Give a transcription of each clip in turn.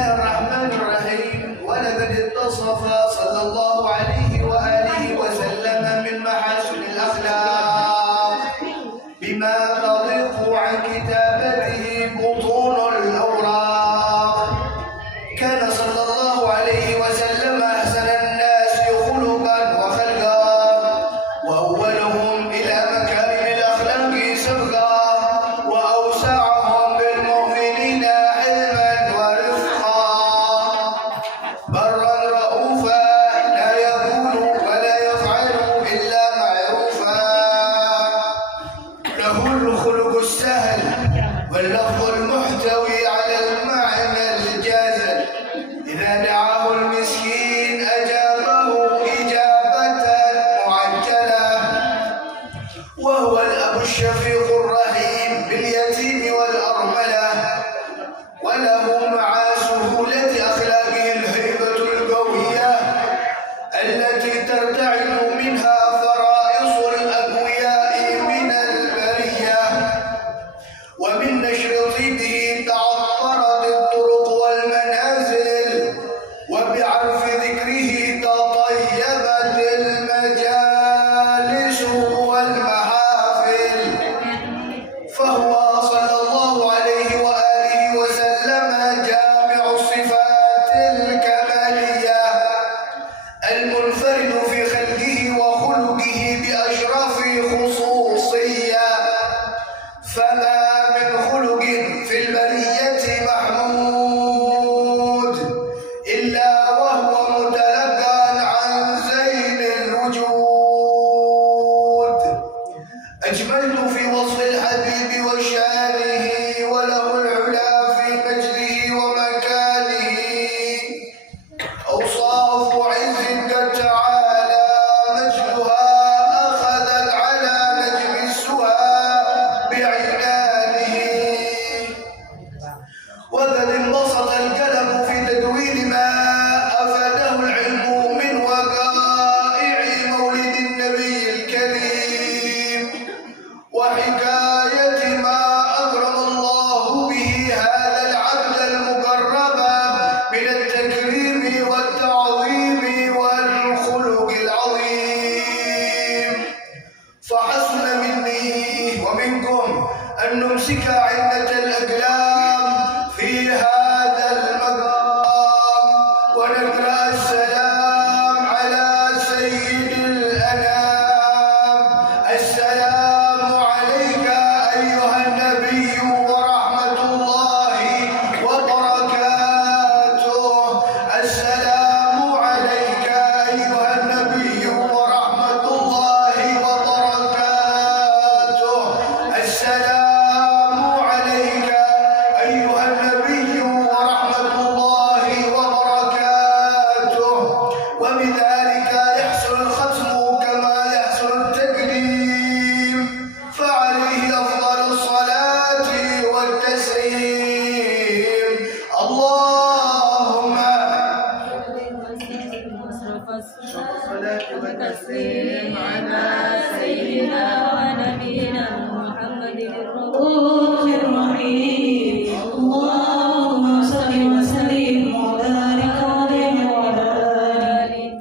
Bismillahirrahmanirrahim. Walaqad ittasafa sallallahu alaihi wa alihi wa sallam min mahasinil akhlaq bima tadiqu an kitabatihi butunul awraq. Kana sallallahu alaihi wa sallam ahsanan nasi khuluqan wa khalqan wa awwaluhum ila makarimil akhlaqi sabqa wa awsa'uhum bil mu'minina hilman wa rifqa barran ra'ufa la yaqulu wa la yaf'alu illa ma'rufa lahu al-khuluqu as-sahl wal lafdhu al-muhtawi 'ala al-ma'na al-jazil idha da'ahu al-miskin ajabahu ijabatan mu'ajjalah wa huwa al-abu ash-shafiq ar-rahim bil yatim wal armalah wa lahu ma'a suhulati akhlaqihi al-haybatu al-qawiyah التي ترتعد منها فرائص الأقوياء من البرية ومن نشر طيبه تعطرت الطرق والمنازل وبعرف ذكره تطيبت المجالس والمحافل فهو صلى الله عليه وآله وسلم جامع الصفات الكمالية المنفرد في خلقه وخلقه بأشرف خصوصية فما من خلق في البرية محمود إلا وهو متلقى عن زين الوجود أجملت في وصف الحبيب وشانه وله العلا في مجده ومكانه أوصاف عز قد تعالى مجدها أخذت على نجم السوى بعنانه وقد انبسط القلم في تدوين ما أفاده العلم من وقائع مولد النبي الكريم وحكاية ما أكرم الله به هذا العبد المقرب من التكريم والتعظيم والخلق العظيم فحسن مني ومنكم أن نمسك عدة الأقلام في هذا المقام ونقرأ السلام على سيد الأنام السلام عليك أيها النبي ورحمة الله وبركاته السلام عليك أيها النبي ورحمة الله وبركاته السلام عليك أيها النبي ورحمة الله وبركاته وبذلك يحصل الختم كما يحصل التكريم فعليه أفضل الصلاة والتسليم اللهم الصلاة والتسليم على سيدنا ونبينا محمد الرؤوف الرحيم اللهم صل وسلم وبارك عليه وعلى آله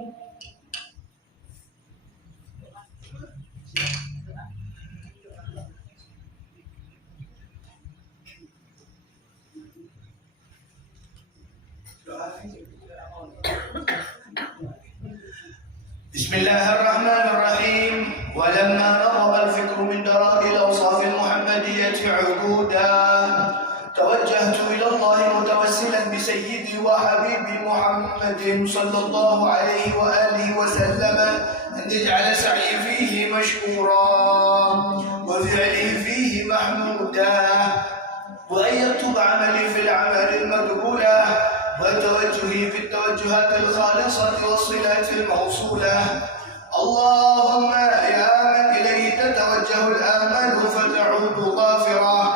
بسم الله الرحمن الرحيم ولما نضب الفكر من درائل الأوصاف المحمدية عقودا توجهت إلى الله متوسلا بسيدي وحبيبي محمد صلى الله عليه وآله وسلم أن يجعل سعي فيه مشكورا وفعلي فيه محمودا وأن يكتب عملي في الأعمال المقبولة وتوجهي في التوجهات الخالصة والصلات الموصولة اللهم يا من إليه تتوجه الآمال فتعود ظافرة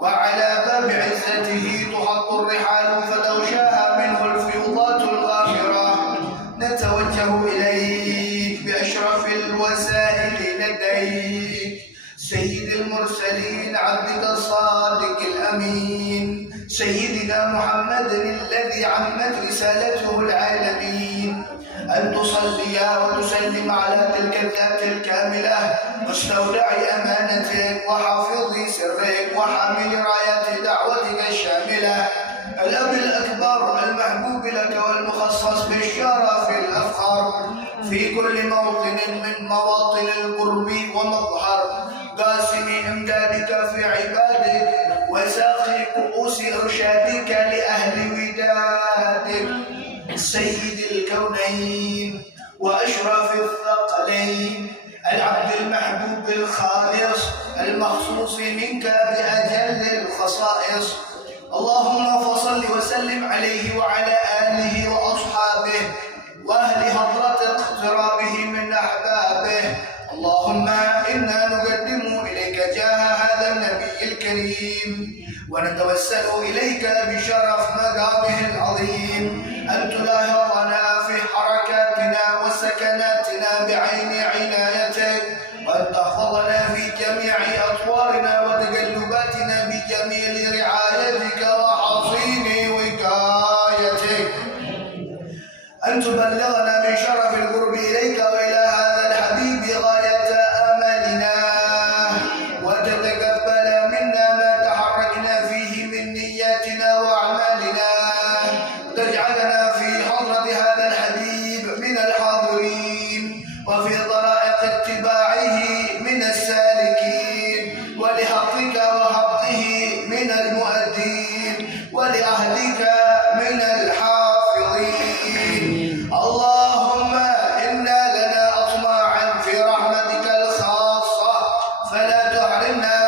وعلى باب عزته تحط الرحال فتغشاها منه الفيوضات الغافرة نتوجه إليك بأشرف الوسائل لديك سيد المرسلين المرسلين عبدك الصادق الأمين سيدنا محمد الذي عمت رسالته العالمين، أن تصلي وتسلم على تلك الذات الكاملة مستودع أمانتك وحافظ سرك وحامل راية دعوتك الشاملة، الأب الأكبر المحبوب لك والمخصص بالشرف الأفخر في كل موطن من مواطن القرب ومظهر، قاسم إمدادك في عبادك وساقي كؤوس إرشادك لأهل ودادك، سيد الكونين وأشرف الثقلين، العبد المحبوب الخالص المخصوص منك بأجل الخصائص. اللهم فصل وسلم عليه وعلى آله وأصحابه وأهل حضرة اقترابه من أحبابه. اللهم إنا نقدم إليك جاه هذا النبي الكريم ونتوسل إليك بشرف مقامه العظيم أن تلاحظنا في حركاتنا وسكناتنا بعين عنايتك، وأن تحفظنا في جميع أطوارنا وتقلباتنا بجميل رعايتك وحصين وقايتك، أن تبلغنا من شرف القرب إليك وإلى هذا الحبيب غاية آمالنا، وتتقبل منا ما تحركنا فيه من نياتنا وأعمالنا، وتجعلنا في حضرة هذا الحبيب من الحاضرين وفي طرائق اتباعه من السالكين، ولحقك وحقه من المؤدين، ولأهلك من الحافظين. اللهم إنا لنا أطماعا في رحمتك الخاصة فلا تحرمنا،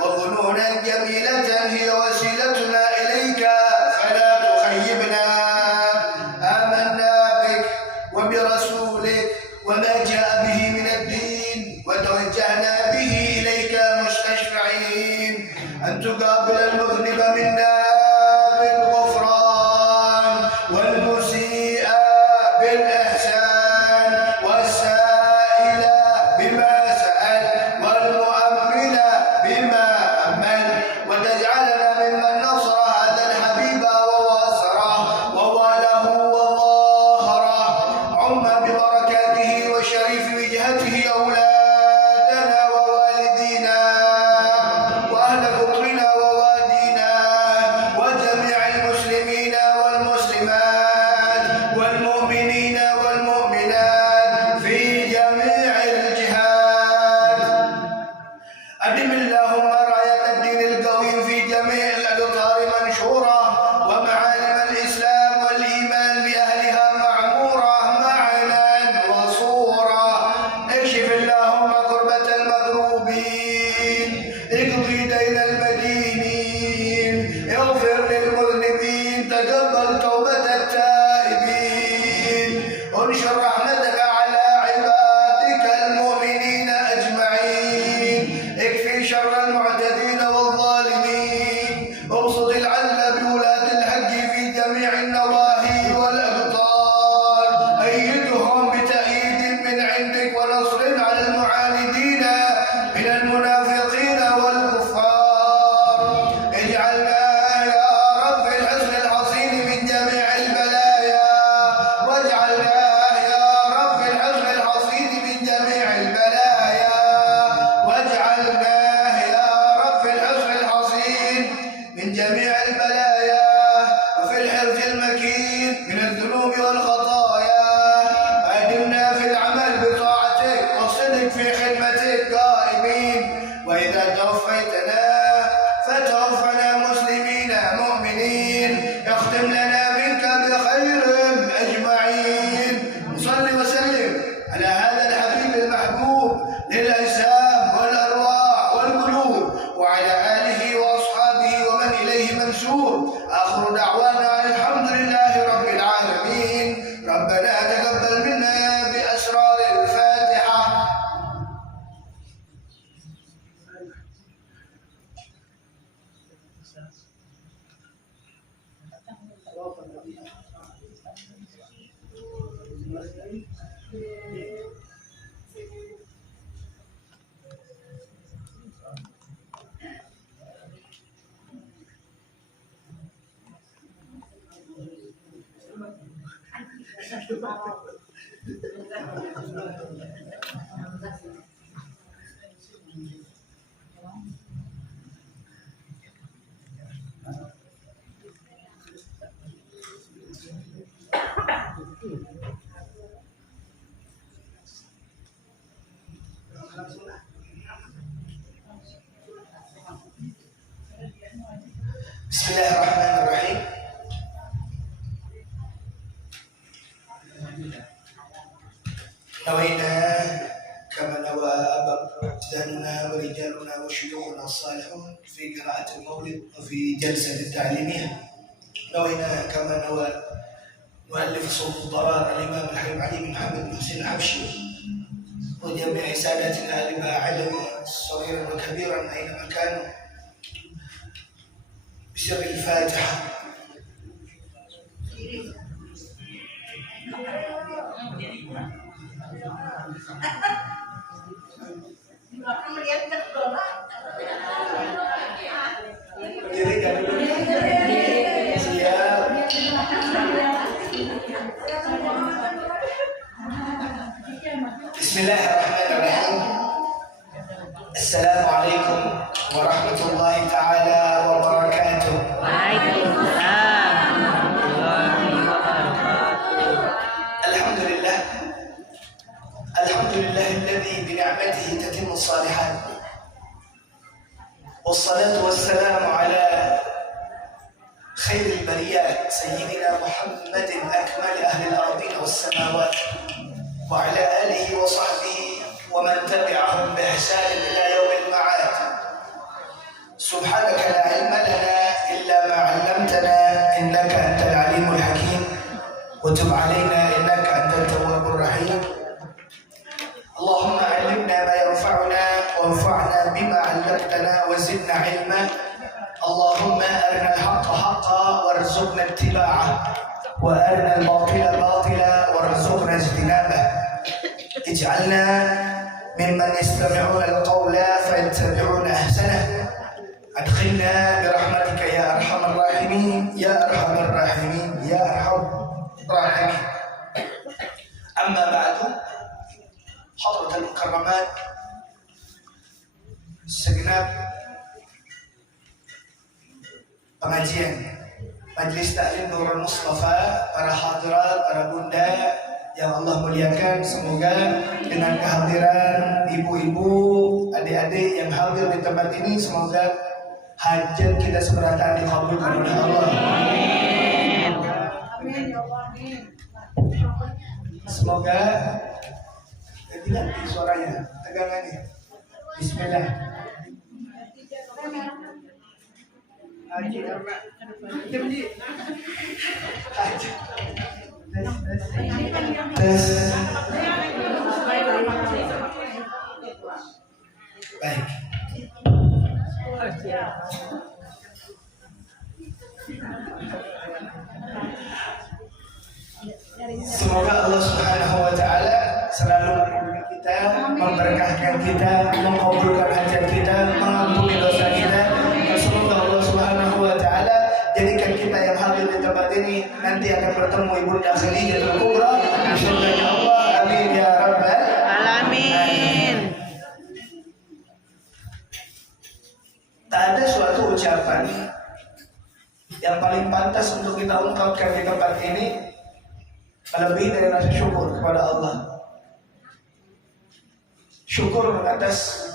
وظنونا جميلة هي وسيلتنا إليك فلا تخيبنا، آمنا بك وبرسولك وما جاء به من الدين، وتوجهنا به إليك مستشفعين أن تقابل المذنب منا بالغفران، والمسيء بالإحسان، والسائل بما سأل، والمؤمل بما أمل، وتجعلنا ممن نصر هذا الحبيب وواسره وواله وظاهره، عم ببركاته وشريف وجهته أولادنا ووالدينا وأهل قطرنا ووادينا وجميع المسلمين والمسلمات والمؤمنين والمؤمنات في جميع الجهات. أدم اللهم راية الدين القويم في جميع الأقطار منشورة، ومعالم الإسلام والإيمان بأهلها معمورة معنا وصورة. اكشف اللهم كربة المكروبين، اقضي دين المدينين، اغفر للمذنبين، تقبل توبة التائبين، انشر رحمتك على عبادك المؤمنين أجمعين، اكفي شر المعتدين والظالمين، ابسط العدل بولاة الحق في جميع النواحي والأقطار، أيدهم بتأييد من عندك ونصر على المعاندين من المنافقين والكفار، اجعلنا يا رب في الحصن الحصين من جميع البلايا، واجعلنا يا رب في الحصن الحصين من جميع البلايا، واجعلنا يا رب في الحصن الحصين من جميع البلايا، وفي الحرز المكين من الذنوب والخطايا، أدمنا في العمل بطاعتك والصدق في خدمتك قائمين، وإذا توفيتنا فتوفنا مسلمين مؤمنين، اختم لنا منك بخير أجمعين. صل وسلم على هذا الحبيب المحبوب للأجسام والأرواح والقلوب، وعلى آله وأصحابه ومن إليه منسوب. آخر دعوانا الحمد لله رب العالمين. ربنا تقبل منا بأسرار الفاتحة. Bismillahirrahmanirrahim. نوينا كما نوى أبداننا ورجالنا وشيوخنا الصالحون في قراءة المولد وفي جلسة التعليمية. نوينا كما نوى مؤلف صوت الضرار الإمام الحبيب علي بن محمد بن حسين الحبشي وجميع سادتنا لما علموا صغيرا وكبيرا أينما كانوا بسر الفاتحة. Bismillahirrahmanirrahim. Assalamualaikum warahmatullahi ta'ala wabarakatuh. Waalaikumsalam warahmatullahi wabarakatuh. Alhamdulillah. Alhamdulillahilladzi bini'matihi tatimmu shalihat. Wassalatu wassalamu ala khairil bariyat sayyidina Muhammadin akmali ahli al-ardin was-samawat wa ala alihi wa sahbihi wa man tabi'ahum bi ihsan ila yaumil ma'ad. Subhanaka la ilma lana illa ma 'allamtana innaka antal alimul hakim wa tub 'alaina innaka antat tawwabur rahim. Allahumma 'allimna ma yanfa'una wanfa'na bima 'allamtana wa zidna 'ilma. Allahumma arina al-haqqa haqqan warzuqna ittiba'ah wa arina al-batila batila warzuqna ijtinabah. Ij'alna mimman yastami'una al-qawla fayattabi'una ahsanah. Adkhilna birahmatika ya arhamar rahimin ya arhamar rahimin ya arhamar rahimin. Amma ba'du, hadratul mukarramat, segenap pengajian Majelis Taklim Nurul Mustafa, para hadirat, para bunda yang Allah muliakan, semoga dengan kehadiran ibu-ibu, adik-adik yang hadir di tempat ini, semoga hajat kita seberatan dikabulkan oleh Allah. Amin. Semoga tidak suaranya, tegangannya. Bismillah. Haji tes. Baik. Semoga Allah Subhanahu wa ta'ala selalu melindungi kita, memberkahkan kita, mengabulkan hajat kita, mengampuni dosa kita. Semoga Allah Subhanahu wa ta'ala jadikan kita yang hadir di tempat ini nanti akan bertemu Ibunda Khadijatul Kubra di surganya Allah. Amin ya rabbal alamin. Tak ada suatu ucapan yang paling pantas untuk kita ungkapkan di tempat ini melebihi dari rasa syukur kepada Allah. Syukur atas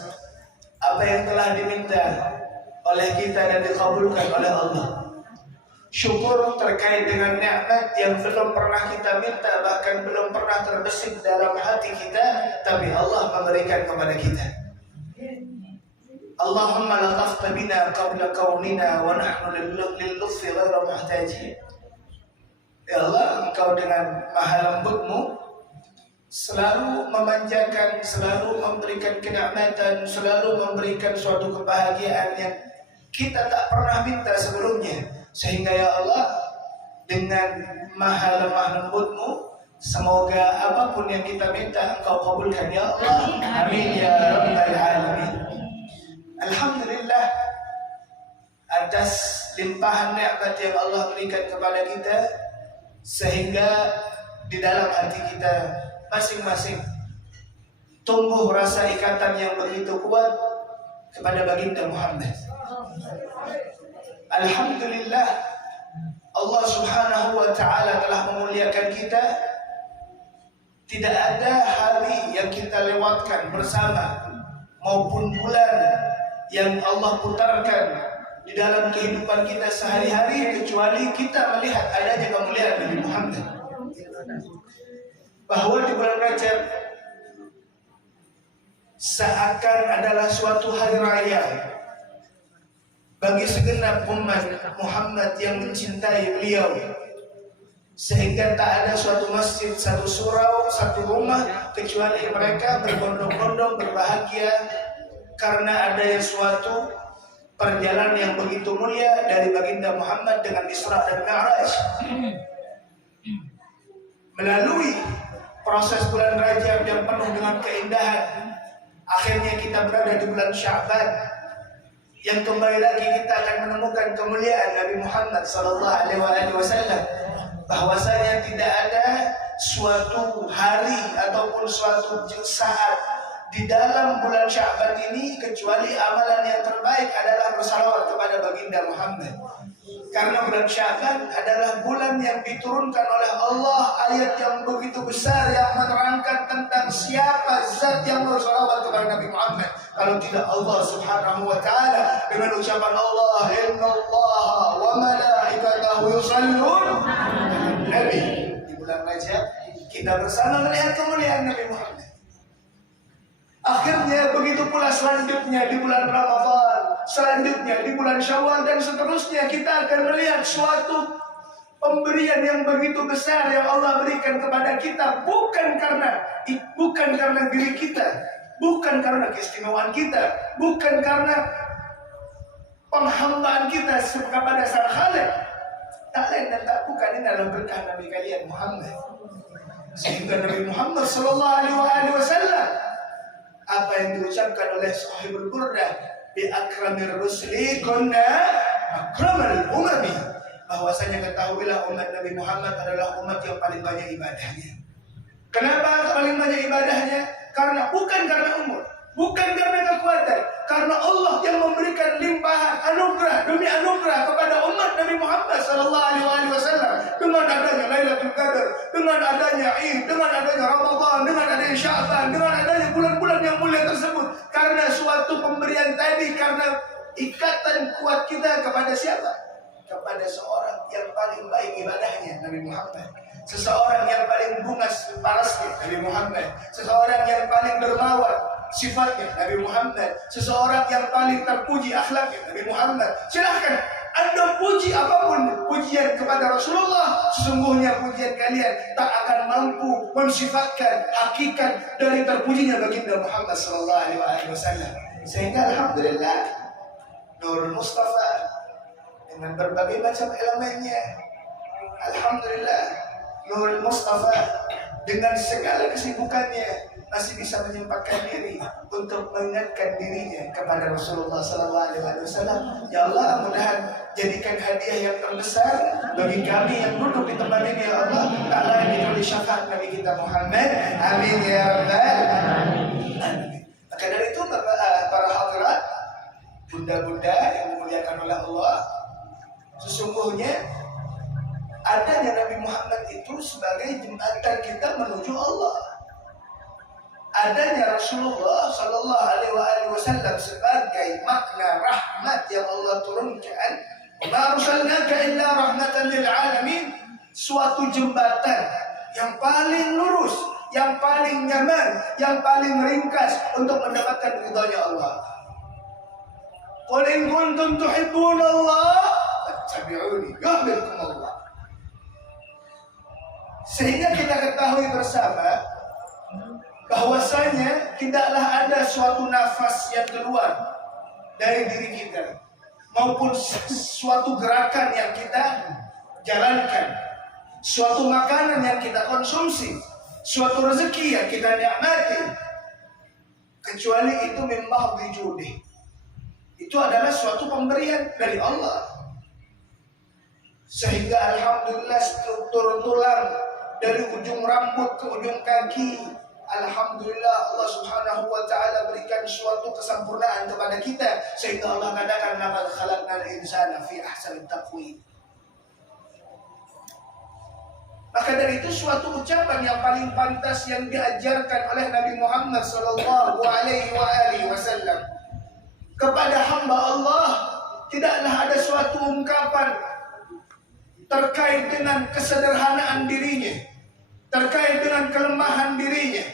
apa yang telah diminta oleh kita dan dikabulkan oleh Allah. Syukur terkait dengan nikmat yang belum pernah kita minta, bahkan belum pernah terbesit dalam hati kita, tapi Allah memberikan kepada kita. Allahumma latafta bina qabla kaunina wa nahnu lil-lutfi ghairu muhtajin. Ya Allah, Engkau dengan maha lembutmu selalu memanjakan, selalu memberikan kenikmatan, selalu memberikan suatu kebahagiaan yang kita tak pernah minta sebelumnya. Sehingga ya Allah, dengan maha lemah lembutmu, semoga apapun yang kita minta Engkau kabulkan ya Allah. Amin ya rabbal alamin. Alhamdulillah atas limpahan nikmat yang Allah berikan kepada kita, sehingga di dalam hati kita masing-masing tumbuh rasa ikatan yang begitu kuat kepada baginda Muhammad. Alhamdulillah, Allah Subhanahu wa Ta'ala telah memuliakan kita. Tidak ada hari yang kita lewatkan bersama maupun bulan yang Allah putarkan di dalam kehidupan kita sehari-hari kecuali kita melihat adanya kemuliaan Nabi Muhammad. Bahwa di bulan Rajab seakan adalah suatu hari raya bagi segenap umat Muhammad yang mencintai beliau, sehingga tak ada suatu masjid, satu surau, satu rumah kecuali mereka berbondong-bondong berbahagia karena adanya suatu perjalanan yang begitu mulia dari baginda Muhammad dengan Isra dan Mi'raj. Melalui proses bulan Rajab yang penuh dengan keindahan, akhirnya kita berada di bulan Sya'ban yang kembali lagi kita akan menemukan kemuliaan Nabi Muhammad SAW. Bahwasanya tidak ada suatu hari ataupun suatu saat di dalam bulan Sya'ban ini kecuali amalan yang terbaik adalah bersalawat kepada baginda Muhammad. Karena bulan Sya'ban adalah bulan yang diturunkan oleh Allah ayat yang begitu besar yang menerangkan tentang siapa zat yang bersalawat kepada Nabi Muhammad. Kalau tidak Allah Subhanahu wa Ta'ala dengan ucapan Allah, innallaha wa malaikatahu yusallun Nabi. Di bulan Rajab kita bersama melihat kemuliaan Nabi Muhammad. Akhirnya begitu pula selanjutnya di bulan Ramadan, selanjutnya di bulan Syawal dan seterusnya kita akan melihat suatu pemberian yang begitu besar yang Allah berikan kepada kita bukan karena diri kita, bukan karena keistimewaan kita, bukan karena penghambaan kita kepada Sang Khaliq. Tak lain dan tak bukan, ini adalah berkah Nabi kalian Muhammad. Sehingga Nabi Muhammad SAW apa yang diucapkan oleh Sahibul Burdah, bi akramir rusli kunna akramal umami, bahwasanya ketahuilah umat Nabi Muhammad adalah umat yang paling banyak ibadahnya. Kenapa paling banyak ibadahnya? Karena bukan karena umur, bukan karena kekuatan, karena Allah yang memberikan limpahan anugerah demi anugerah kepada umat Nabi Muhammad SAW dengan adanya Lailatul Qadar, dengan adanya Id, dengan adanya Ramadan, dengan adanya Sya'ban, dengan adanya bulan-bulan yang mulia tersebut. Karena suatu pemberian tadi, karena ikatan kuat kita kepada siapa? Kepada seorang yang paling baik ibadahnya, Nabi Muhammad. Seseorang yang paling bungas parasnya, Nabi Muhammad. Seseorang yang paling dermawan sifatnya, Nabi Muhammad. Seseorang yang paling terpuji akhlaknya, Nabi Muhammad. Silahkan Anda puji apapun pujian kepada Rasulullah, sesungguhnya pujian kalian tak akan mampu mensifatkan hakikat dari terpujinya baginda Muhammad SAW. Sehingga alhamdulillah Nurul Mustafa dengan berbagai macam elemennya, alhamdulillah Nurul Mustafa dengan segala kesibukannya masih bisa menyempatkan diri untuk mengingatkan dirinya kepada Rasulullah SAW. Ya Allah, mudah-mudahan jadikan hadiah yang terbesar bagi kami yang duduk di tempat ini, ya Allah. Tak lain kecuali syafaat Nabi kita Muhammad. Amin ya Rabbal Alamin. Maka dari itu para hadirat, bunda-bunda yang dimuliakan oleh Allah, sesungguhnya adanya Nabi Muhammad itu sebagai jembatan kita menuju Allah. Adanya Rasulullah Sallallahu Alaihi Wasallam sebagai makna rahmat yang Allah turunkan. Ma arsalnaka illa rahmatan lil alamin. Suatu jembatan yang paling lurus, yang paling nyaman, yang paling ringkas untuk mendapatkan ridhonya Allah. Qul in kuntum tuhibbunallah fattabi'uni yuhibbukum Allah. Sehingga kita ketahui bersama bahwasanya tidaklah ada suatu nafas yang keluar dari diri kita maupun suatu gerakan yang kita jalankan, suatu makanan yang kita konsumsi, suatu rezeki yang kita nikmati, kecuali itu min mahdhi judi. Itu adalah suatu pemberian dari Allah. Sehingga alhamdulillah struktur tulang dari ujung rambut ke ujung kaki. Alhamdulillah Allah subhanahu wa ta'ala berikan suatu kesempurnaan kepada kita, sehingga Allah katakan laqad khalaqnal insana fi ahsani taqwim. Maka dari itu suatu ucapan yang paling pantas yang diajarkan oleh Nabi Muhammad sallallahu alaihi wasallam kepada hamba Allah, tidaklah ada suatu ungkapan terkait dengan kesederhanaan dirinya, terkait dengan kelemahan dirinya,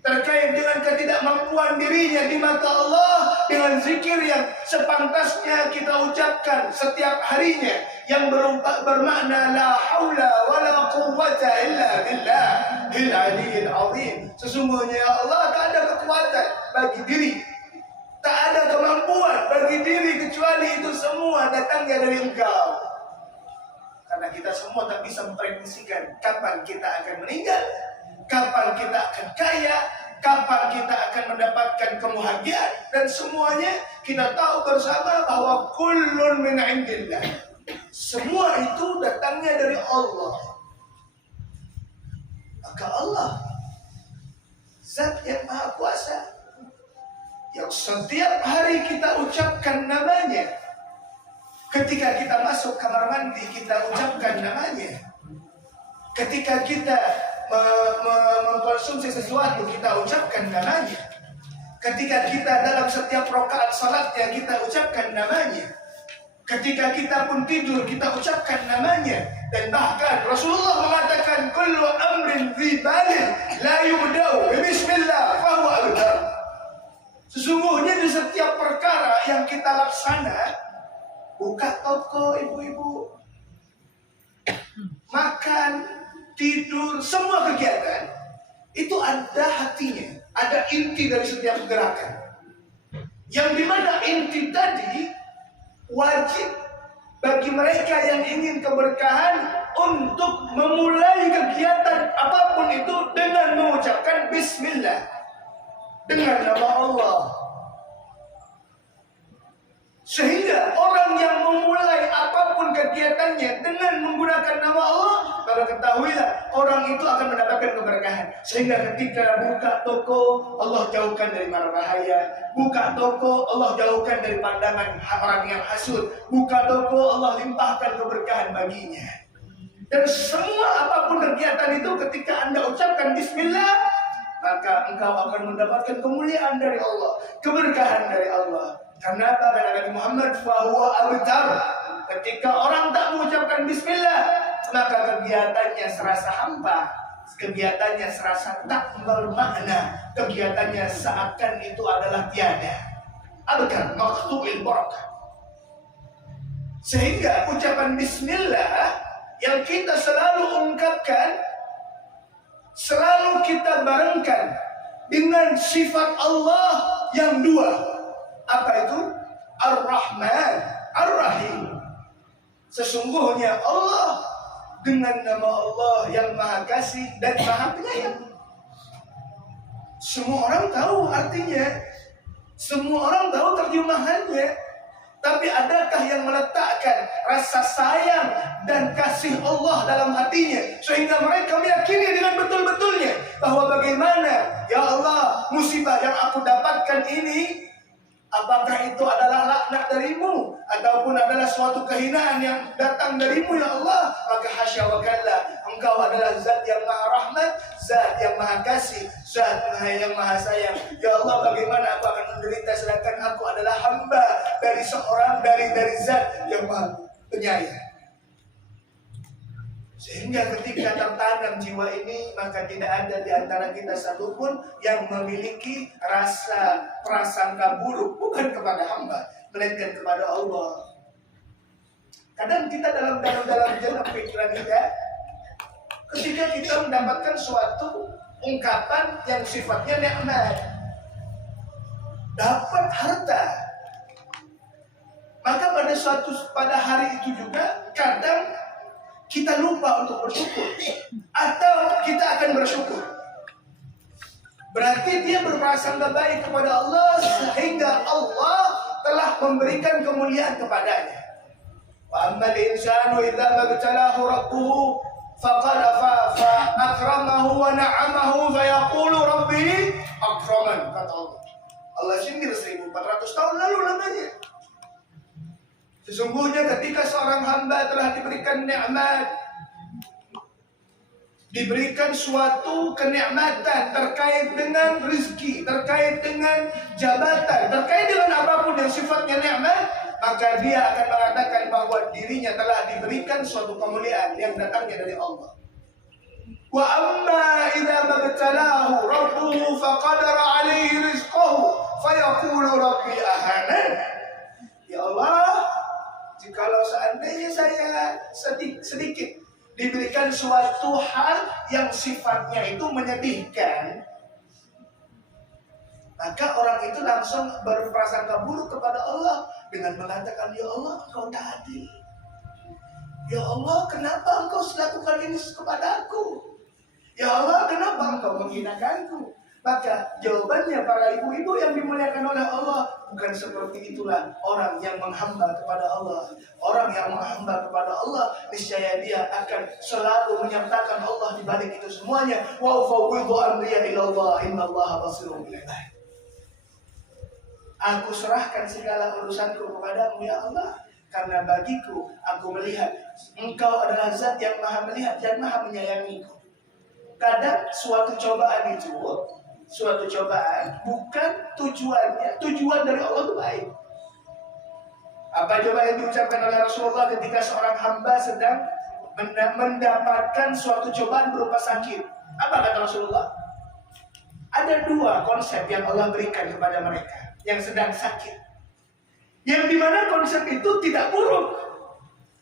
terkait dengan ketidakmampuan dirinya di mata Allah, dengan zikir yang sepantasnya kita ucapkan setiap harinya, yang bermakna la haula wala quwwata illa billahil aliyyil azim. Sesungguhnya ya Allah, tak ada kekuatan bagi diri, tak ada kemampuan bagi diri kecuali itu semua datangnya dari Engkau. Karena kita semua tak bisa memprediksikan kapan kita akan meninggal, kapan kita akan kaya, kapan kita akan mendapatkan kebahagiaan, dan semuanya kita tahu bersama bahwa kullun min indillah. Semua itu datangnya dari Allah. Maka Allah Zat yang Maha Kuasa, yang setiap hari kita ucapkan namanya. Ketika kita masuk kamar mandi, kita ucapkan namanya. Ketika kita mengkonsumsi sesuatu, kita ucapkan namanya. Ketika kita dalam setiap rakaat salatnya, kita ucapkan namanya. Ketika kita pun tidur, kita ucapkan namanya. Dan bahkan Rasulullah mengatakan, kullu amrin dhi balin la yubda'u bismillah fahuwa abtar. Sesungguhnya di setiap perkara yang kita laksana, buka toko ibu-ibu, makan, tidur, semua kegiatan, itu ada hatinya, ada inti dari setiap gerakan. Yang dimana inti tadi wajib bagi mereka yang ingin keberkahan untuk memulai kegiatan apapun itu dengan mengucapkan bismillah, dengan nama Allah. Sehingga orang yang memulai apapun kegiatannya dengan menggunakan nama Allah, maka ketahuilah orang itu akan mendapatkan keberkahan. Sehingga ketika buka toko, Allah jauhkan dari mara bahaya. Buka toko, Allah jauhkan dari pandangan orang yang hasud. Buka toko, Allah limpahkan keberkahan baginya. Dan semua apapun kegiatan itu, ketika Anda ucapkan bismillah, maka engkau akan mendapatkan kemuliaan dari Allah, keberkahan dari Allah. Karena apa? Kata Nabi Muhammad, fahuwa abtar. Ketika orang tak mengucapkan bismillah, maka kegiatannya serasa hampa, kegiatannya serasa tak bermakna, kegiatannya seakan itu adalah tiada. Abtar maqtu'il barakah. Sehingga ucapan bismillah yang kita selalu ungkapkan, selalu kita barengkan dengan sifat Allah yang dua. Apa itu? Ar-Rahman, Ar-Rahim. Sesungguhnya Allah dengan nama Allah yang Maha Kasih dan Maha Penyayang. Semua orang tahu artinya, semua orang tahu terjemahannya. Tapi adakah yang meletakkan rasa sayang dan kasih Allah dalam hatinya, sehingga mereka meyakini dengan betul-betulnya bahwa bagaimana, ya Allah, musibah yang aku dapatkan ini, apakah itu adalah laknat darimu ataupun adalah suatu kehinaan yang datang darimu ya Allah? Maka hasya wa kalla, engkau adalah zat yang maha rahmat, zat yang maha kasih, zat yang maha sayang. Ya Allah, bagaimana aku akan menderita sedangkan aku adalah hamba dari seorang dari zat yang maha penyayang. Sehingga ketika tertanam jiwa ini, maka tidak ada di antara kita satupun yang memiliki rasa prasangka buruk, bukan kepada hamba, melainkan kepada Allah. Kadang kita dalam jalan pikiran kita, ketika kita mendapatkan suatu ungkapan yang sifatnya nikmat, dapat harta, maka pada hari itu juga kadang kita lupa untuk bersyukur, atau kita akan bersyukur. Berarti dia berprasangka baik kepada Allah, sehingga Allah telah memberikan kemuliaan kepadanya. Wa ammal insanu idza mabtalahu rabbuhu fa akramahu wa na'amahu fa yaqulu rabbi akraman, kata Allah. Allah sindir 1400 tahun lalu lamanya. Sesungguhnya ketika seorang hamba telah diberikan nikmat, diberikan suatu kenikmatan terkait dengan rezeki, terkait dengan jabatan, terkait dengan apapun yang sifatnya nikmat, maka dia akan mengatakan bahwa dirinya telah diberikan suatu kemuliaan yang datangnya dari Allah. Wa amma idza mabtalahu rabbuhu faqadara alaihi rizqahu fayaqulu rabbi ahanan. Ya Allah, jikalau seandainya saya sedikit diberikan suatu hal yang sifatnya itu menyedihkan, maka orang itu langsung berprasangka buruk kepada Allah dengan mengatakan, ya Allah, Engkau tak adil. Ya Allah, kenapa Engkau lakukan ini kepadaku? Ya Allah, kenapa Engkau menghinakanku? Maka jawabannya para ibu-ibu yang dimuliakan oleh Allah, bukan seperti itulah orang yang menghamba kepada Allah. Orang yang menghamba kepada Allah, niscaya dia akan selalu menyertakan Allah di balik itu semuanya. Wa ufawwidhu amriya ila Allah, innallaha basirun bil ibad. Aku serahkan segala urusanku kepadamu ya Allah, karena bagiku aku melihat Engkau adalah zat yang maha melihat dan maha menyayangiku. Kadang suatu cobaan bukan tujuan dari Allah itu baik. Apa coba yang diucapkan oleh Rasulullah ketika seorang hamba sedang mendapatkan suatu cobaan berupa sakit? Apa kata Rasulullah? Ada dua konsep yang Allah berikan kepada mereka yang sedang sakit, yang dimana konsep itu tidak buruk.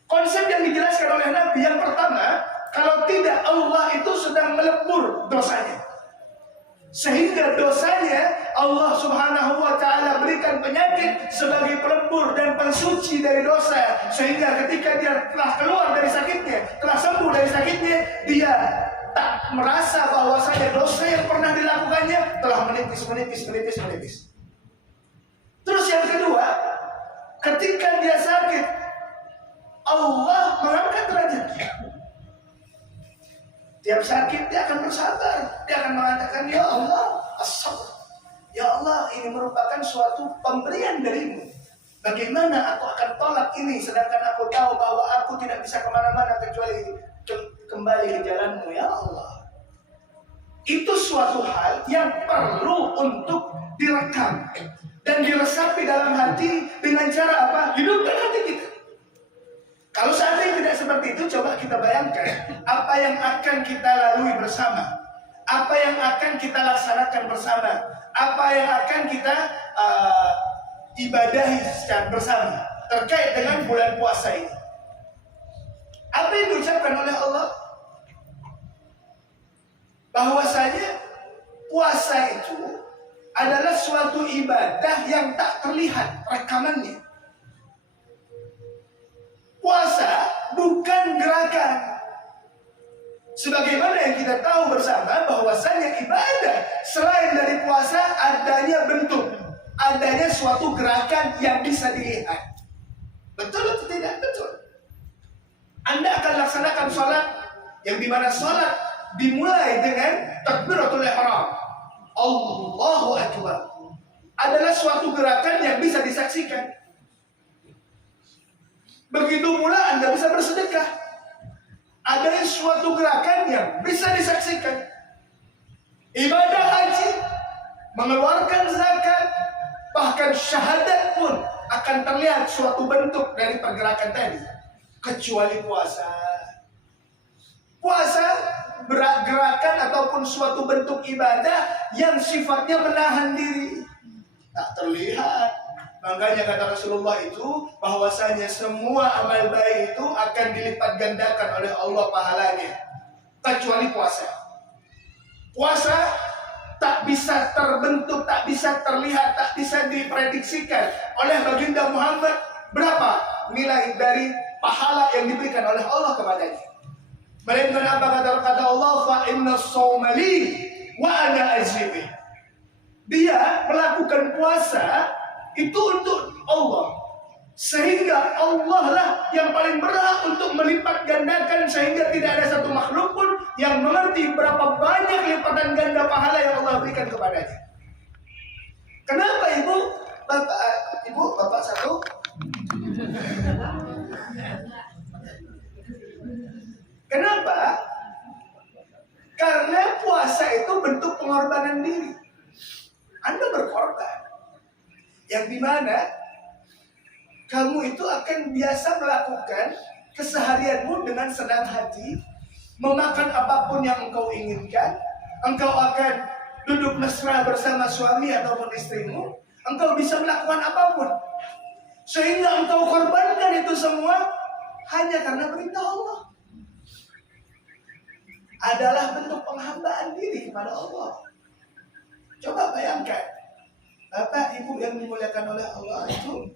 Konsep yang dijelaskan oleh Nabi yang pertama, kalau tidak Allah itu sedang melebur dosanya, sehingga dosanya Allah subhanahu wa ta'ala berikan penyakit sebagai pelebur dan pensuci dari dosa, sehingga ketika dia telah keluar dari sakitnya, telah sembuh dari sakitnya, dia tak merasa bahwasanya dosa yang pernah dilakukannya telah menipis. Terus yang kedua, ketika dia sakit, Allah mengangkat derajatnya. Tiap sakit dia akan bersabar, dia akan mengatakan, ya Allah, as-sabr. Ya Allah, ini merupakan suatu pemberian darimu. Bagaimana aku akan tolak ini, sedangkan aku tahu bahwa aku tidak bisa kemana-mana kecuali kembali ke jalanmu, ya Allah. Itu suatu hal yang perlu untuk direkam dan diresapi dalam hati dengan cara apa? Hidupkan hati kita. Kalau seandainya tidak seperti itu, coba kita bayangkan apa yang akan kita lalui bersama, apa yang akan kita laksanakan bersama, apa yang akan kita ibadahi secara bersama terkait dengan bulan puasa ini. Apa yang diucapkan oleh Allah? Bahwasanya puasa itu adalah suatu ibadah yang tak terlihat rekamannya. Puasa bukan gerakan. Sebagaimana yang kita tahu bersama bahwasanya ibadah selain dari puasa adanya bentuk, adanya suatu gerakan yang bisa dilihat. Betul atau tidak? Betul. Anda akan laksanakan sholat yang dimana sholat dimulai dengan takbiratul ihram, Allahu Akbar, adalah suatu gerakan yang bisa disaksikan. Begitu pula Anda bisa bersedekah, ada suatu gerakan yang bisa disaksikan. Ibadah haji, mengeluarkan zakat, bahkan syahadat pun akan terlihat suatu bentuk dari pergerakan tadi. Kecuali puasa. Puasa gerakan ataupun suatu bentuk ibadah yang sifatnya menahan diri, tak terlihat. Makanya kata Rasulullah itu bahwasanya semua amal baik itu akan dilipat gandakan oleh Allah pahalanya, kecuali puasa. Puasa tak bisa terbentuk, tak bisa terlihat, tak bisa diprediksikan oleh baginda Muhammad berapa nilai dari pahala yang diberikan oleh Allah kepadanya. Melainkan apa kata Allah, fa inna shauma li wa ana ajzi. Dia melakukan puasa itu untuk Allah, Sehingga Allah lah yang paling berhak untuk melipat gandakan, sehingga tidak ada satu makhluk pun yang mengerti berapa banyak lipatan ganda pahala yang Allah berikan kepadanya. Kenapa ibu, bapak satu? Kenapa? Karena puasa itu bentuk pengorbanan diri. Anda berkorban, yang dimana kamu itu akan biasa melakukan keseharianmu dengan senang hati, memakan apapun yang engkau inginkan. Engkau akan duduk mesra bersama suami ataupun istrimu. Engkau bisa melakukan apapun, sehingga engkau korbankan itu semua hanya karena perintah Allah. Adalah bentuk penghambaan diri kepada Allah. Coba bayangkan, Bapak Ibu yang dimuliakan oleh Allah itu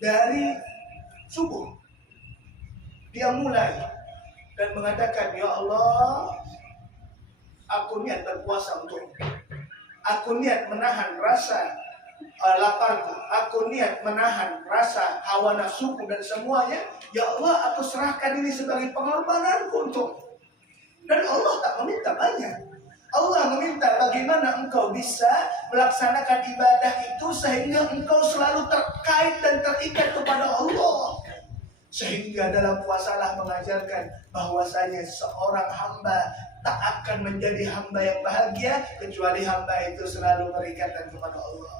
dari subuh dia mulai dan mengatakan, ya Allah, aku niat berpuasa untukmu. Aku niat menahan rasa laparku. Aku niat menahan rasa hawa nafsuku dan semuanya. Ya Allah, aku serahkan ini sebagai pengorbananku untukmu. Dan Allah tak meminta banyak. Allah meminta bagaimana engkau bisa melaksanakan ibadah itu sehingga engkau selalu terkait dan terikat kepada Allah. Sehingga dalam puasalah mengajarkan bahwasanya seorang hamba tak akan menjadi hamba yang bahagia kecuali hamba itu selalu berikatan kepada Allah.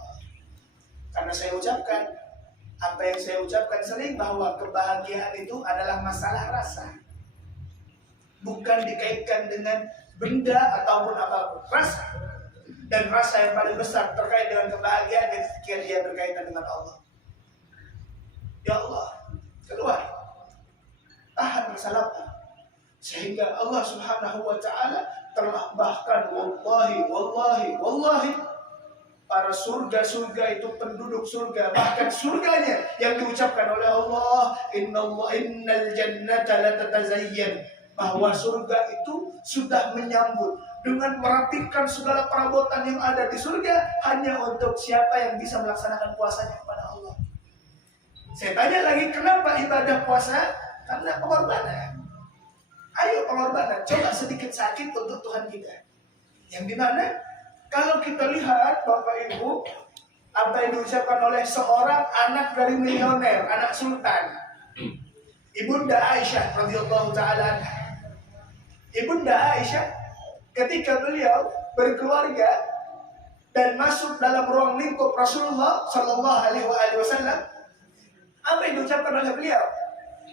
Karena saya ucapkan, apa yang saya ucapkan sering, bahwa kebahagiaan itu adalah masalah rasa, bukan dikaitkan dengan benda ataupun apapun. Rasa, dan rasa yang paling besar terkait dengan kebahagiaan ketika dia berkaitan dengan Allah. Ya Allah, keluar, tahan rasa lapar, sehingga Allah Subhanahu wa Ta'ala telah bahkan wallahi para surga-surga itu, penduduk surga, bahkan surganya yang diucapkan oleh Allah, innal jannata la tatazayyan, bahwa surga itu sudah menyambut dengan merapikan segala perabotan yang ada di surga hanya untuk siapa yang bisa melaksanakan puasanya kepada Allah. Saya tanya lagi, kenapa ibadah puasa? Karena pengorbanan. Ayo pengorbanan, coba sedikit sakit untuk Tuhan kita. Yang dimana kalau kita lihat Bapak Ibu, apa yang diucapkan oleh seorang anak dari milioner, anak sultan, Ibunda Aisyah radhiyallahu taala. Ibunda Aisyah ketika beliau berkeluarga dan masuk dalam ruang lingkup Rasulullah sallallahu alaihi wasallam, apa yang diucapkan oleh beliau?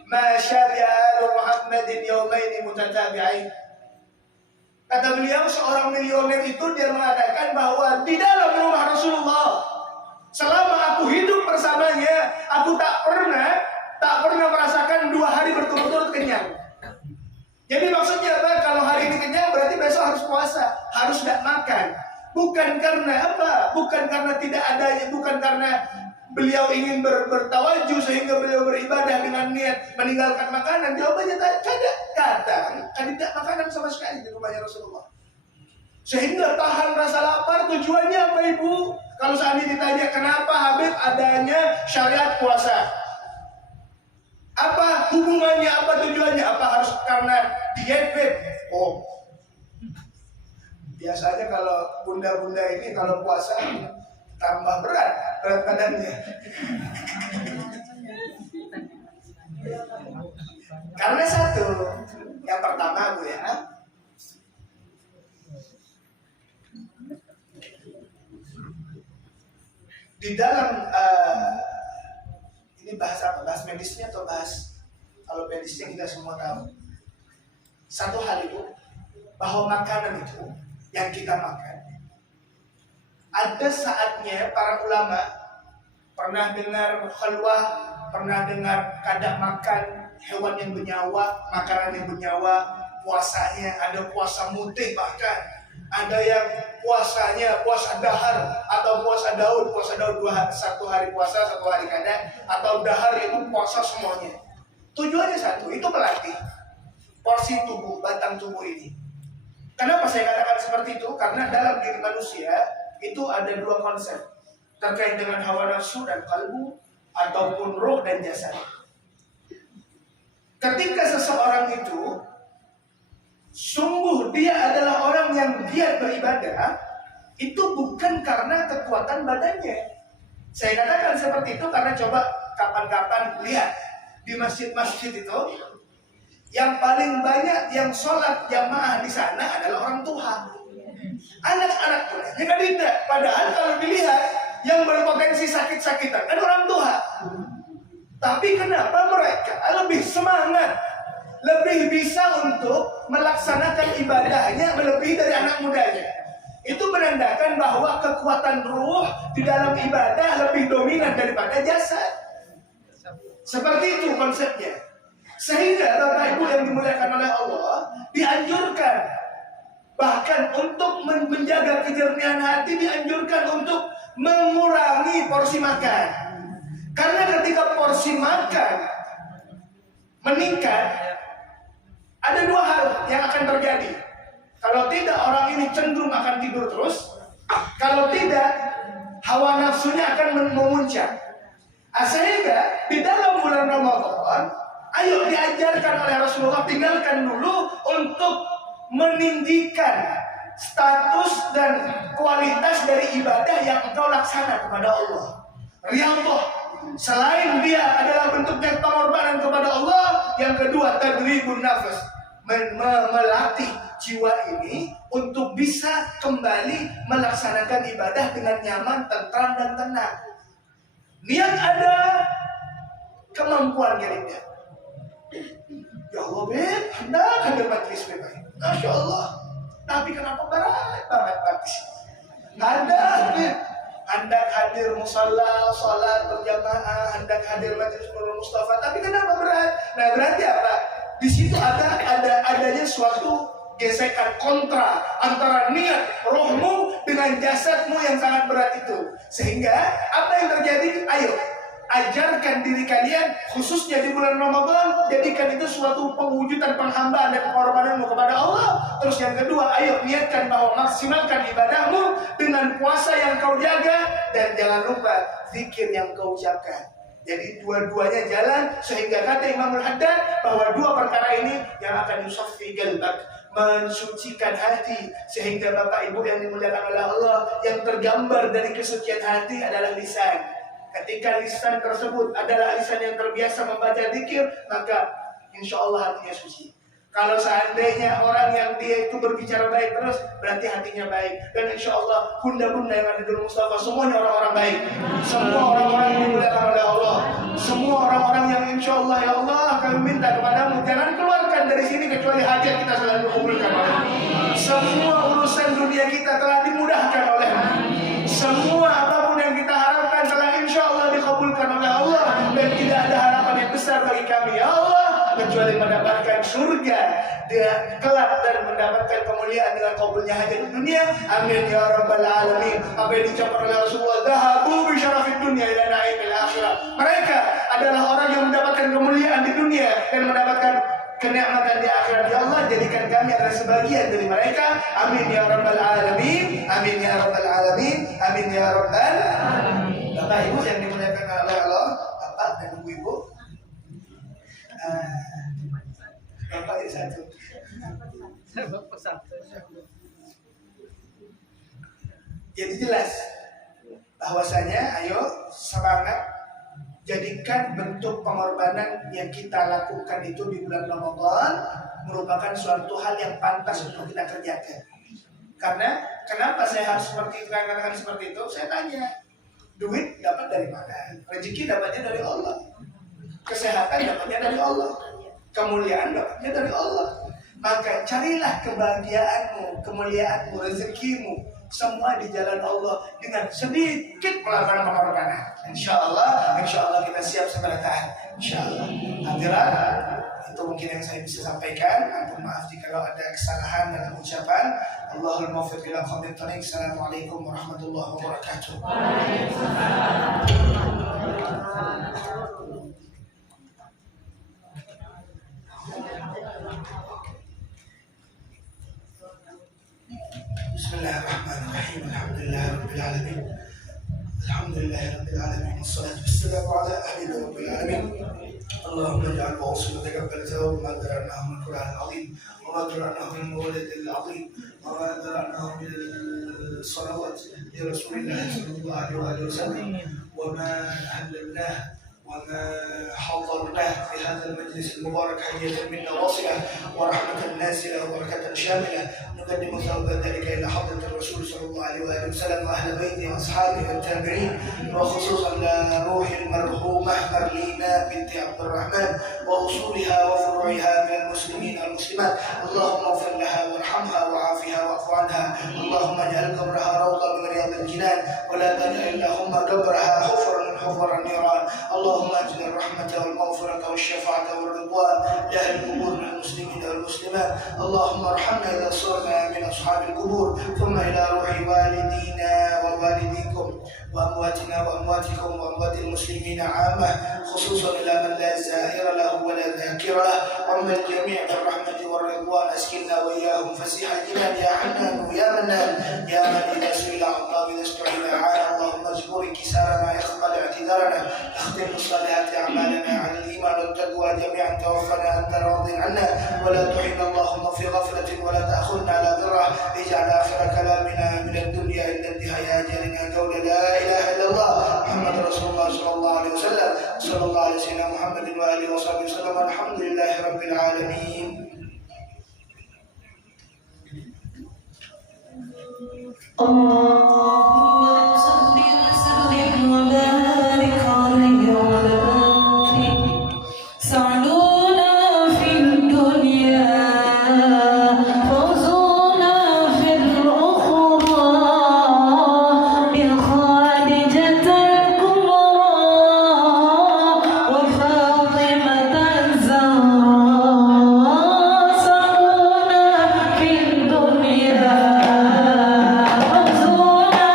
Ma syari'a Muhammadin yaumaini mutatabi'ain. Kata beliau, seorang milioner itu dia mengatakan bahwa di dalam rumah Rasulullah selama aku hidup bersamanya, aku tak pernah merasakan 2 hari berturut-turut kenyang. Jadi maksudnya apa? Kalau hari ini kenyang berarti besok harus puasa, harus tidak makan. Bukan karena apa? Bukan karena tidak adanya, bukan karena beliau ingin bertawajuh sehingga beliau beribadah dengan niat meninggalkan makanan. Jawabannya tidak makanan sama sekali di rumahnya Rasulullah. Sehingga tahan rasa lapar. Tujuannya apa Ibu? Kalau seandainya ditanya kenapa Habib adanya syariat puasa, apa hubungannya, apa tujuannya, apa harus karena diet Beb? Oh, biasanya kalau bunda-bunda ini kalau puasa tambah berat badannya. Karena satu, yang pertama Bu ya, di dalam ini bahas apa? Bahas medisnya atau bahas, kalau medisnya kita semua tahu. Satu hal itu, bahwa makanan itu yang kita makan, ada saatnya para ulama pernah dengar khalwah, pernah dengar kadang makan hewan yang bernyawa, makanan yang bernyawa, puasanya ada puasa mutih, bahkan ada yang puasanya puasa dahar atau puasa Daud 1 hari puasa 1 hari kada, atau dahar itu puasa semuanya. Tujuannya satu, itu melatih porsi tubuh, batang tubuh ini. Kenapa saya katakan seperti itu? Karena dalam diri manusia itu ada 2 konsep terkait dengan hawa nafsu dan kalbu. ataupun ruh dan jasad. Ketika seseorang itu sungguh dia adalah orang yang giat beribadah, itu bukan karena kekuatan badannya. Saya katakan seperti itu karena coba kapan-kapan lihat di masjid-masjid itu, yang paling banyak yang sholat jamaah di sana adalah orang tua. Anak-anak tuanya kan tidak. Padahal kalau dilihat yang berpotensi sakit-sakitan kan orang tua. Tapi kenapa mereka lebih semangat, lebih bisa untuk melaksanakan ibadahnya melebihi dari anak mudanya? Itu menandakan bahwa kekuatan ruh di dalam ibadah lebih dominan daripada jasad. Seperti itu konsepnya. Sehingga Bapak Ibu yang dimuliakan oleh Allah, dianjurkan bahkan untuk menjaga kejernihan hati, dianjurkan untuk mengurangi porsi makan. Karena ketika porsi makan meningkat, ada dua hal yang akan terjadi. Kalau tidak, orang ini cenderung akan tidur terus. Kalau tidak, hawa nafsunya akan memuncak. Sehingga di dalam bulan Ramadan, ayo diajarkan oleh Rasulullah, tinggalkan dulu untuk meninggikan status dan kualitas dari ibadah yang engkau laksana kepada Allah. Riyadhah, selain dia adalah bentuknya pengorbanan kepada Allah, yang kedua tadribun nafas, melatih jiwa ini untuk bisa kembali melaksanakan ibadah dengan nyaman, tentram dan tenang. Niat ada, kemampuan tidak. Ya Allah, Beb, hendak hadir majlis bebas. Masya Allah. Tapi kenapa berat banget majlis? Hendak hadir musalla, salat berjamaah, hendak hadir majlis Nurul Mustafa. Tapi kenapa berat? Nah, berarti apa? Di situ adanya suatu gesekan kontra antara niat rohmu dengan jasadmu yang sangat berat itu. Sehingga apa yang terjadi? Ayo, ajarkan diri kalian, khususnya di bulan Ramadan, jadikan itu suatu pewujudan penghambaan dan pengorbananmu kepada Allah. Terus yang kedua, ayo niatkan bahwa maksimalkan ibadahmu dengan puasa yang kau jaga, dan jangan lupa zikir yang kau ucapkan. Jadi dua-duanya jalan, sehingga kata Imam Al-Haddad bahwa dua perkara ini yang akan yusaffi qalbak, mensucikan hati. Sehingga Bapak Ibu yang dimuliakan oleh Allah, yang tergambar dari kesucian hati adalah lisan. Ketika lisan tersebut adalah lisan yang terbiasa membaca zikir, maka insya Allah hatinya suci. Kalau seandainya orang yang dia itu berbicara baik terus, berarti hatinya baik. Dan insya Allah bunda-bunda yang ada di Nurul Mustafa semuanya orang-orang baik. Semua orang-orang yang dimuliakan oleh Allah. Semua orang-orang yang insya Allah, ya Allah, kami minta kepadamu, jangan keluarkan dari sini kecuali hajat kita selalu dikabulkan oleh-Mu. Semua urusan dunia kita telah dimudahkan oleh-Mu. Semua apapun yang kita harapkan telah insya Allah dikabulkan oleh Allah. Dan tidak ada harapan yang besar bagi kami, ya Allah, kecuali mendapatkan surga dia kelak dan mendapatkan kemuliaan dengan kabulnya hajat di dunia. Amin ya rabbal alamin. Apa yang diucapkan oleh Rasulullah, "Dhahabu bi syarafid dunya ila na'imil akhirah." Mereka adalah orang yang mendapatkan kemuliaan di dunia dan mendapatkan kenikmatan di akhirat. Ya Allah, jadikan kami adalah sebagian dari mereka. Amin ya rabbal alamin. Amin ya rabbal alamin. Amin ya rabbal alamin. Bapak Ibu yang dimuliakan oleh Allah, Bapak dan Ibu-ibu, Bapak ini satu. Jadi jelas bahwasanya ayo semangat, jadikan bentuk pengorbanan yang kita lakukan itu di bulan Ramadan merupakan suatu hal yang pantas untuk kita kerjakan. Karena kenapa saya harus katakan seperti itu? Saya tanya, duit dapat dari mana? Rezeki dapatnya dari Allah. Kesehatan dapatnya dari Allah. Kemuliaan dapatnya dari Allah. Maka carilah kebahagiaanmu, kemuliaanmu, rezekimu, semua di jalan Allah dengan sedikit melakukan pengorbanan. Insya Allah kita siap sebagai taat. Insya Allah. Hadirat, itu mungkin yang saya bisa sampaikan. Ampun maaf jika ada kesalahan dalam ucapan. Allahul muwaffiq ila aqwamit thoriq. Assalamualaikum warahmatullahi wabarakatuh. Bismillahirrahmanirrahim. Alhamdulillahirabbil alamin. Alhamdulillahirabbil alamin. Wassalatu والسلام على أهل رب العالمين. اللهم اجعل وصول تقبلته وما ذرعناه من القرآن العظيم وما ذرعناه من المولد العظيم وما ذرعناه من الصلوات لرسول الله صلى الله عليه وسلم وما أهللناه وما حضرناه في هذا المجلس المبارك هدية منا واصلة ورحمة نازلة وبركة شاملة نقدم ثواب ذلك إلى حضرة الرسول صلى الله عليه وسلم وأهل بيته وأصحابه والتابعين وخصوصا لروح المرحومة مرلينا بنت عبد الرحمن وأصولها وفروعها من المسلمين والمسلمات. اللهم اغفر لها وارحمها وعافها واعف عنها. اللهم اجعل قبرها روضة من رياض الجنان ولا تجعل اللهم قبرها حفرا من حفر النيران. اللهم اجعل الرحمة والمغفرة والشفاعة والرضوان لأهل القبور من المسلمين والمسلمات. اللهم ارحمنا إذا صرنا من أصحاب القبور ثم إلى روح والدينا ووالديكم وأمواتنا وأمواتكم وأموات المسلمين عامة خصوصا إلى من لا زائر له ولا ذاكر له. عم الجميع بالرحمة والرضوان أسكننا وإياهم فسيح الجنان يا حنان يا منان يا من إذا سئل عن طاب إذا استعين أعانا. اللهم اجبر انكسارنا اقبل اعتذارنا اختم صالحات أعمالنا على الإيمان والتقوى جميعا توفنا أنت راض عنا ولا تحن اللهم في غفلة ولا تأخذنا على ذرة. اجعل آخر كلامنا من الدنيا عند انتهاء أجلنا قول لا إله إلا الله محمد رسول الله صلى الله عليه وسلم. صلى الله على سيدنا محمد وآله وصحبه وسلم. الحمد لله رب العالمين. اللهم صل وسلم وبارك عليه وعلى آله. سعدونا في الدنيا فوزونا في الأخرى بخادجة الكبرى وفاطمة الزهراء. سعدونا في الدنيا فوزونا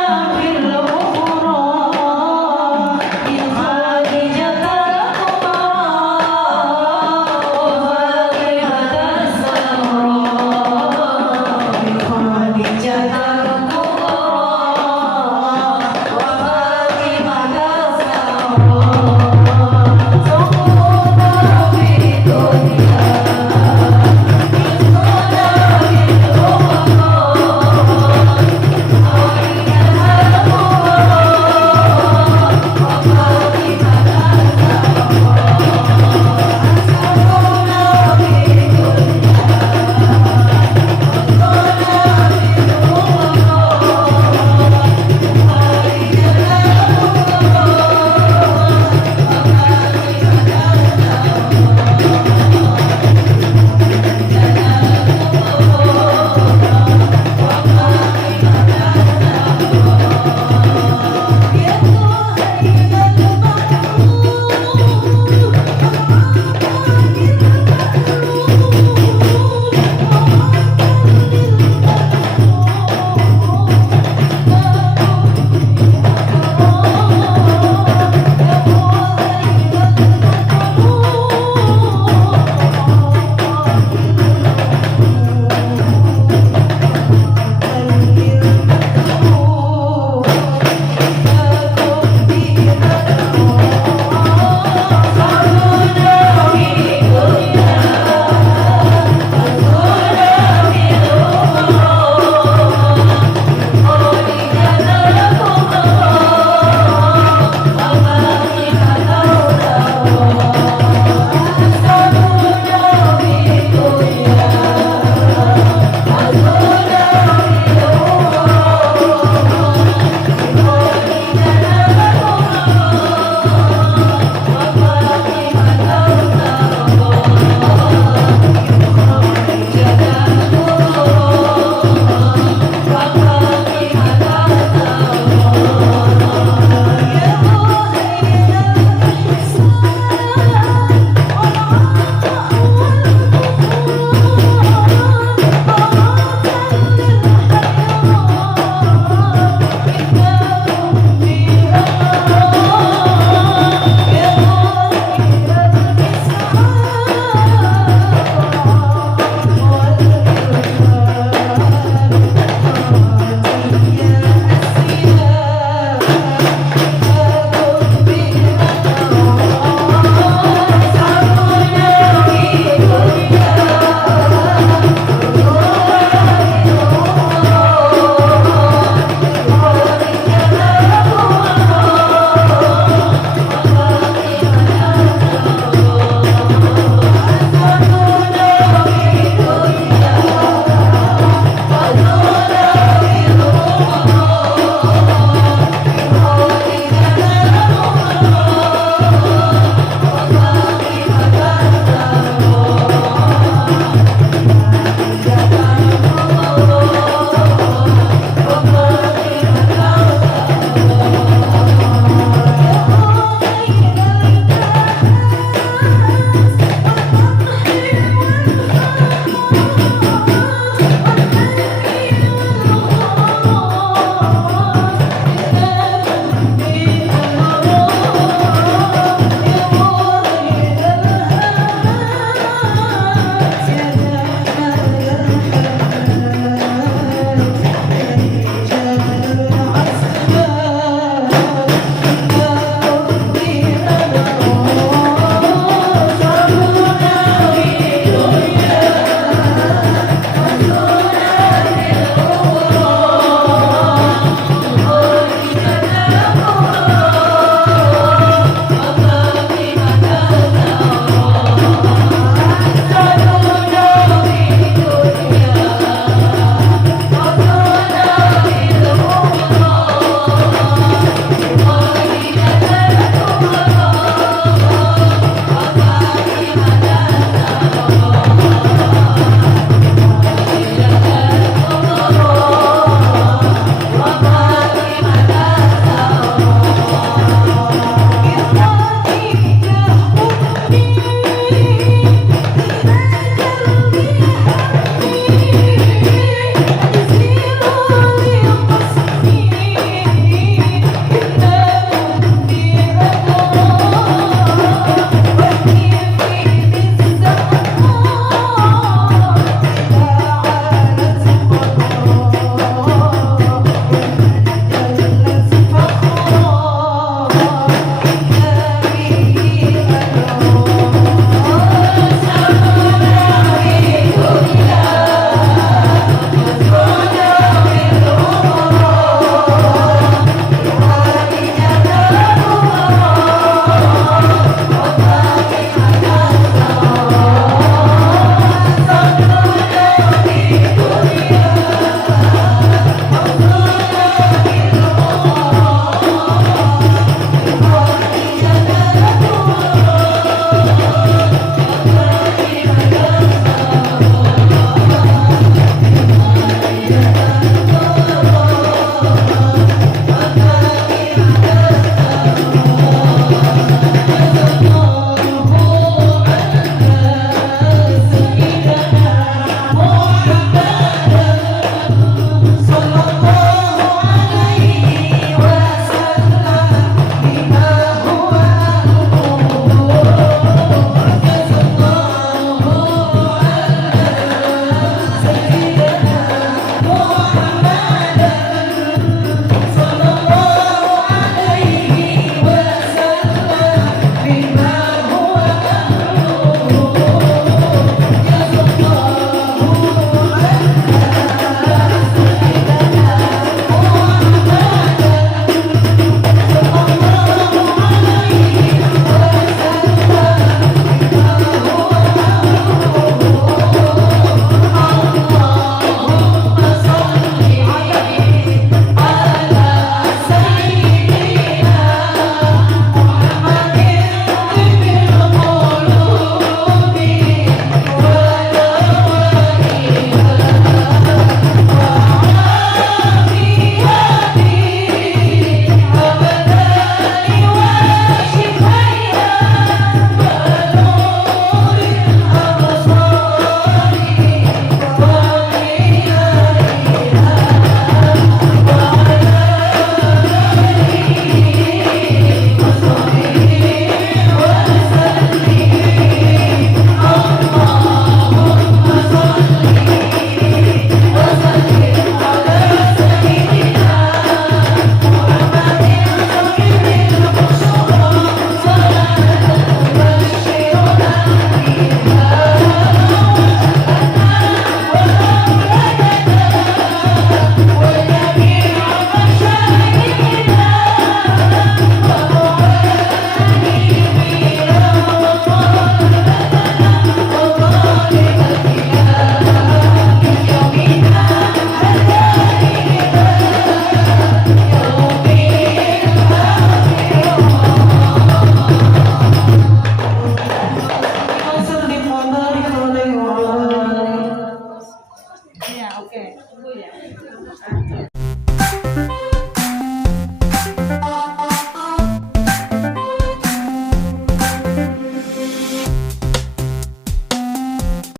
Oke, tunggu ya.